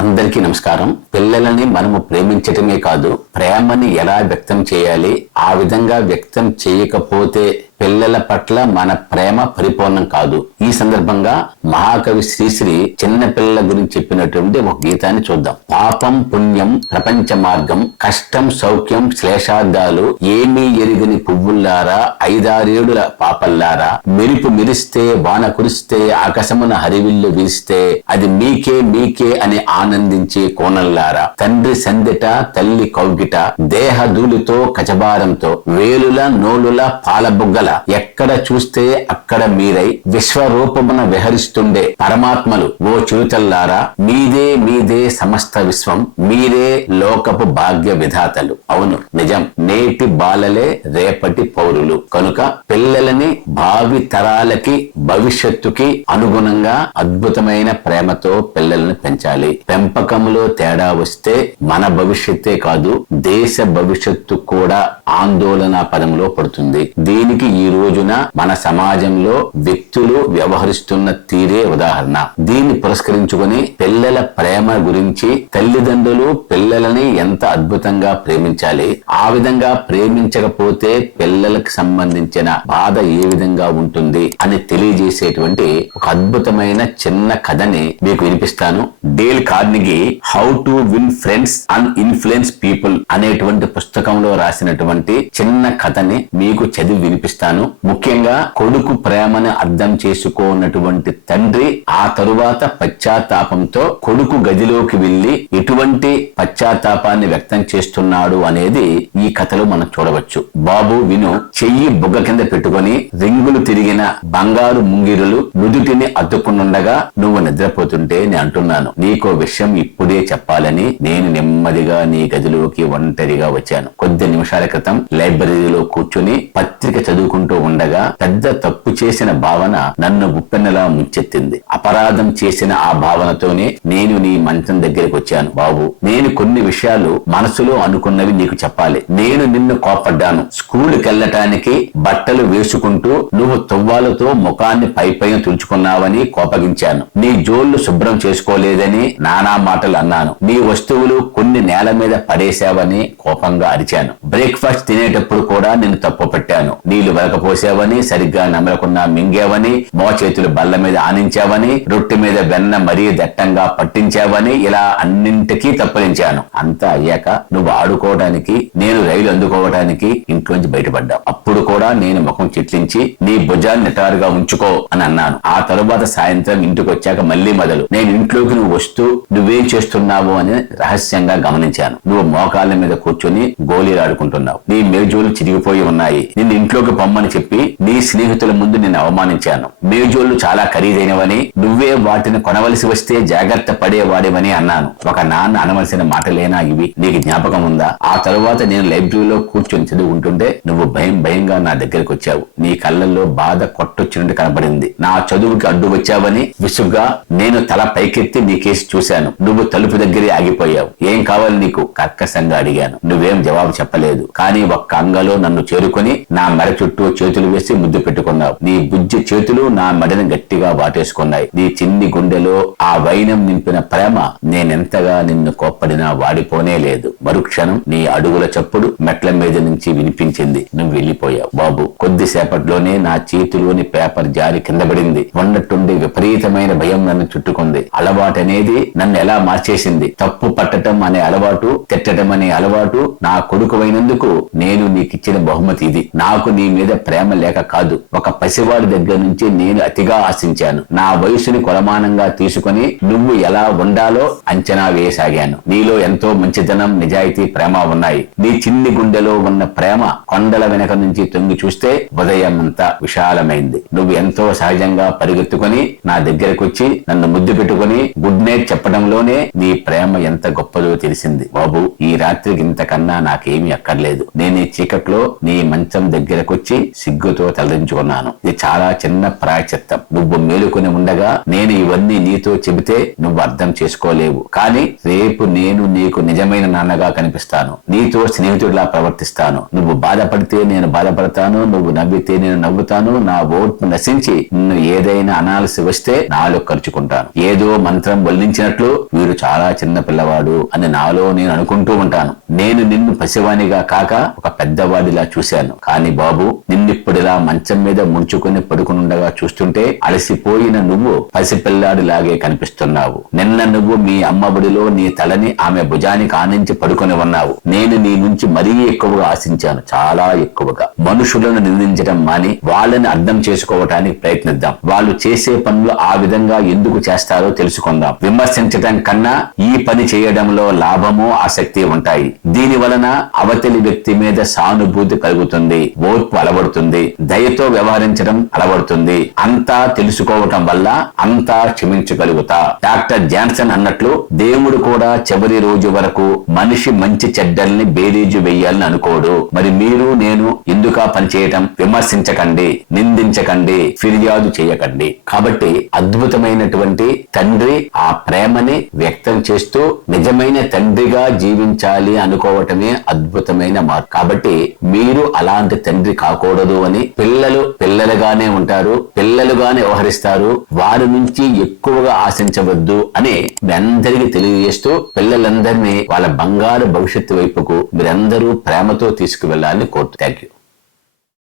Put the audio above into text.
అందరికీ నమస్కారం. పిల్లలని మనము ప్రేమించటమే కాదు, ప్రేమని ఎలా వ్యక్తం చేయాలి, ఆ విధంగా వ్యక్తం చేయకపోతే పిల్లల పట్ల మన ప్రేమ పరిపూర్ణం కాదు. ఈ సందర్భంగా మహాకవి శ్రీశ్రీ చిన్న పిల్లల గురించి చెప్పినటువంటి ఒక గీతాన్ని చూద్దాం. పాపం పుణ్యం ప్రపంచ మార్గం, కష్టం సౌఖ్యం శ్లేషార్థాలు, ఏమీ ఎరిగని పువ్వుల్లారా, ఐదారేడుల పాపల్లారా, మెరుపు మెరిస్తే వాన కురిస్తే ఆకాశమున హరివిల్లు వీస్తే అది మీకే మీకే అని ఆనందించే కోణల్లారా, తండ్రి సందిట తల్లి కౌగిట, దేహధూళితో కచబారంతో, వేలుల నోలుల పాలబుగ్గల, ఎక్కడ చూస్తే అక్కడ మీరై విశ్వరూపమున విహరిస్తుండే పరమాత్మలు ఓ చిరుతల్లారా, మీదే మీదే సమస్త విశ్వం, మీరే లోకపు భాగ్య విధాతలు. అవును, నిజం. నేటి బాలలే రేపటి పౌరులు కనుక పిల్లలని భావి తరాలకి భవిష్యత్తుకి అనుగుణంగా అద్భుతమైన ప్రేమతో పిల్లలను పెంచాలి. పెంపకంలో తేడా వస్తే మన భవిష్యత్తే కాదు, దేశ భవిష్యత్తు కూడా ఆందోళన పదంలో పడుతుంది. దీనికి ఈ రోజున మన సమాజంలో వ్యక్తులు వ్యవహరిస్తున్న తీరే ఉదాహరణ. దీన్ని పురస్కరించుకొని పిల్లల ప్రేమ గురించి, తల్లిదండ్రులు పిల్లలని ఎంత అద్భుతంగా ప్రేమించాలి, ఆ విధంగా ప్రేమించకపోతే పిల్లలకు సంబంధించిన బాధ ఏ విధంగా ఉంటుంది అని తెలియజేసేటువంటి ఒక అద్భుతమైన చిన్న కథని మీకు వినిపిస్తాను. Dale Carnegie how to win friends and influence people అనేటువంటి పుస్తకంలో రాసినటువంటి చిన్న కథని మీకు చదివి వినిపిస్తాను. ముఖ్యంగా కొడుకు ప్రేమను అర్థం చేసుకోనటువంటి తండ్రి ఆ తరువాత పశ్చాత్తాపంతో కొడుకు గదిలోకి వెళ్లి ఎటువంటి పశ్చాత్తాపాన్ని వ్యక్తం చేస్తున్నాడు అనేది ఈ కథలో మనం చూడవచ్చు. బాబు విను, చెయ్యి బుగ్గ కింద పెట్టుకుని రింగులు తిరిగిన బంగారు ముంగిరులు నుదుటిని అద్దుకునుండగా నువ్వు నిద్రపోతుంటే నేను అంటున్నాను, నీకో విషయం ఇప్పుడే చెప్పాలని నేను నెమ్మదిగా నీ గదిలోకి ఒంటరిగా వచ్చాను. కొద్ది నిమిషాల క్రితం లైబ్రరీలో కూర్చుని పత్రిక చదువుకుంటూ ఉండగా పెద్ద తప్పు చేసిన భావన నన్ను ఉప్పెన్నలా ముంచెత్తింది. అపరాధం చేసిన ఆ భావనతోనే నేను నీ మంచం దగ్గరికి వచ్చాను. బాబు, నేను కొన్ని విషయాలు మనసులో అనుకున్నవి నీకు చెప్పాలి. నేను నిన్ను కోపడ్డాను. స్కూలుకి వెళ్ళటానికి బట్టలు వేసుకుంటూ నువ్వు తువ్వాలతో ముఖాన్ని పైపైన తుడుచుకున్నావని కోపగించాను. నీ జోళ్లు శుభ్రం చేసుకోలేదని నానా మాటలు అన్నాను. నీ వస్తువులు కొన్ని నేల మీద పడేశావని కోపంగా అరిచాను. బ్రేక్ఫాస్ట్ తినేటప్పుడు కూడా నిన్ను తప్పు పెట్టాను. నీళ్లు వెలకపోసావని, సరిగ్గా నమలకుండా మింగావని, మోచేతులు బల్ల మీద ఆనించావని, రొట్టె మీద వెన్న మరీ దట్టంగా పట్టించావని, ఇలా అన్నింటికీ తప్పరించాను. అంతా అయ్యాక నువ్వు ఆడుకోవడానికి, నేను రైలు అందుకోవడానికి ఇంట్లోంచి బయటపడ్డావు. అప్పుడు కూడా నేను ముఖం చిట్లించి నీ భుజాన్ని నిటారుగా ఉంచుకో అని అన్నాను. ఆ తరువాత సాయంత్రం ఇంటికి వచ్చాక మళ్లీ మొదలు. నేను ఇంట్లోకి నువ్వు వస్తూ నువ్వేం చేస్తున్నావు అని రహస్యంగా గమనించాను. నువ్వు మోకాళ్ళ మీద కూర్చొని గోళీలు ఆడుకుంటున్నావు. నీ మేజోలు చిరిగిపోయి ఉన్నాయి. నిన్ను ఇంట్లోకి పొమ్మని చెప్పి నీ స్నేహితుల ముందు నిన్ను అవమానించాను. మేజోళ్లు చాలా ఖరీదైనవని, నువ్వే వాటిని కొనవలసి వస్తే జాగ్రత్త పడేవాడేవని అన్నాను. ఒక నాన్న అనవలసిన మాటలేనా ఇవి? నీకు జ్ఞాపకం ఉందా? ఆ తరువాత నేను లైబ్రరీలో కూర్చొని చదువుకుంటుంటే నువ్వు భయంగా నా దగ్గరికి వచ్చావు. నీ కళ్ళల్లో బాధ కొట్టొచ్చినట్టు కనబడింది. నా చదువుకి అడ్డు వచ్చావని విసుగ్గా నేను తల పైకెత్తి నీ కేసు చూశాను. నువ్వు తలుపు దగ్గరే ఆగిపోయావు. ఏం కావాలి నీకు? కర్కశంగా అడిగాను. నువ్వేం జవాబు చెప్పలేదు. కానీ ఒక్క అంగలో నన్ను చేరుకొని నా మెడ చుట్టూ చేతులు వేసి ముద్దు పెట్టుకున్నావు. నీ బుజ్జి చేతులు నా మెడను గట్టిగా వాటేసుకున్నాయి. నీ చిన్ని గుండెలో ఆ వైనం నింపిన ప్రేమ నేనెంతగా నిన్ను కోప్పడినా వాడిపోనే లేదు. మరుక్షణం నీ అడుగుల చప్పుడు మెట్ల మీద నుంచి వినిపించింది. నువ్వు వెళ్లిపోయావు. బాబు, కొద్దిసేపట్లోనే నా చేతిలోని పేపర్ జారి కింద పడింది. ఉన్నట్టుండి విపరీతమైన భయం నన్ను చుట్టుకుంది. అలవాటనేది నన్ను ఎలా మార్చేసింది. తప్పు పట్టడం అనే అలవాటు, తిట్టడం అనే అలవాటు. నా కొడుకువైనందుకు నేను నీకిచ్చిన బహుమతి ఇది. నాకు నీ మీద ప్రేమ లేక కాదు, ఒక పసివాడి దగ్గర నుంచి నేను అతిగా ఆశించాను. నా వయసుని కొలమానంగా తీసుకుని నువ్వు ఎలా ఉండాలో అంచనా వేయసాగాను. నీలో ఎంతో మంచితనం, నిజాయితీ, ప్రేమ ఉన్నాయి. నీ చిన్ని గుండెలో ఉన్న ప్రేమ కొండల వెనక నుంచి తొంగి చూస్తే ఉదయం అంతా విశాలమైంది. నువ్వు ఎంతో సహజంగా పరిగెత్తుకుని నా దగ్గరకు వచ్చి నన్ను ముద్దు పెట్టుకుని గుడ్ నైట్ చెప్పడంలోనే నీ ప్రేమ ఎంత గొప్పదో తెలిసింది. బాబు, ఈ రాత్రికి ఇంతకన్నా నాకేమీ అక్కర్లేదు. నేను ఈ చీకట్లో నీ మంచం దగ్గరకొచ్చి సిగ్గుతో తలదించుకున్నాను. ఇది చాలా చిన్న ప్రాయశ్చిత్తం. నువ్వు మేలుకొని ఉండగా నేను ఇవన్నీ నీతో చెబితే నువ్వు అర్థం చేసుకోలేవు. కానీ రేపు నేను నీకు నిజమైన నాన్నగా కనిపిస్తాను. నీతో స్నేహితుడిలా ప్రవర్తిస్తాను. నువ్వు బాధపడితే నేను బాధపడతాను. నువ్వు నవ్వితే నేను నవ్వుతాను. నా ఓర్పు నశించి నిన్ను ఏదైనా అనాల్సి వస్తే నాలో ఖర్చుకుంటాను. ఏదో మంత్రం వల్లించినట్లు వీడు చాలా చిన్న పిల్లవాడు అని నాలో నేను అనుకుంటూ ఉంటాను. నేను నిన్ను పసివానిగా కాక ఒక పెద్దవాడిలా చూశాను. కానీ బాబు, నిన్నిప్పుడిలా మంచం మీద ముంచుకొని పడుకునుండగా చూస్తుంటే అలసిపోయిన నువ్వు పసిపిల్లాడిలాగే కనిపిస్తున్నావు. నిన్న నువ్వు మీ అమ్మబడిలో నీ తలని ఆమె భుజానికి ఆనించి పడుకొని ఉన్నావు. నేను నీ నుంచి మరీ ఎక్కువగా ఆశించాను, చాలా ఎక్కువగా. మనుషులను నిందించడం మాని వాళ్ళని అర్థం చేసుకోవటానికి ప్రయత్నిద్దాం. వాళ్ళు చేసే పనులు ఆ విధంగా ఎందుకు చేస్తారో తెలుసుకుందాం. విమర్శించటం కన్నా ఈ పని చేయడంలో లాభము ఆసక్తి ఉంటాయి. దీని వలన అవతలి వ్యక్తి మీద సానుభూతి కలుగుతుంది, ఓర్పు అలవడుతుంది, దయతో వ్యవహరించడం అలవడుతుంది. అంతా తెలుసుకోవటం వల్ల అంతా క్షమించగలుగుతా. డాక్టర్ జాన్సన్ అన్నట్లు దేవుడు కూడా చివరి రోజు వరకు మనిషి మంచి చెడ్డల్ని బేరీజు వెయ్యాలని అనుకోడు. మరి మీరు నేను ఎందుకా పని చేయటం? విమర్శించకండి, నిందించకండి, ఫిర్యాదు చేయకండి. కాబట్టి అద్భుతమైనటువంటి తండ్రి ఆ ప్రేమని వ్యక్తం చేస్తూ నిజమైన తండ్రిగా జీవించాలి అనుకోవటమే అద్భుతమైన మార్పు. కాబట్టి మీరు అలాంటి తండ్రి కాకూడదు అని, పిల్లలు పిల్లలుగానే ఉంటారు, పిల్లలుగానే వ్యవహరిస్తారు, వారి నుంచి ఎక్కువగా ఆశించవద్దు అని మీ అందరికీ తెలియజేస్తూ పిల్లలందరినీ వాళ్ళ బంగారు భవిష్యత్తు వైపుకు మీరందరూ ప్రేమతో తీసుకువెళ్లాలని కోరుతూ థ్యాంక్ యూ.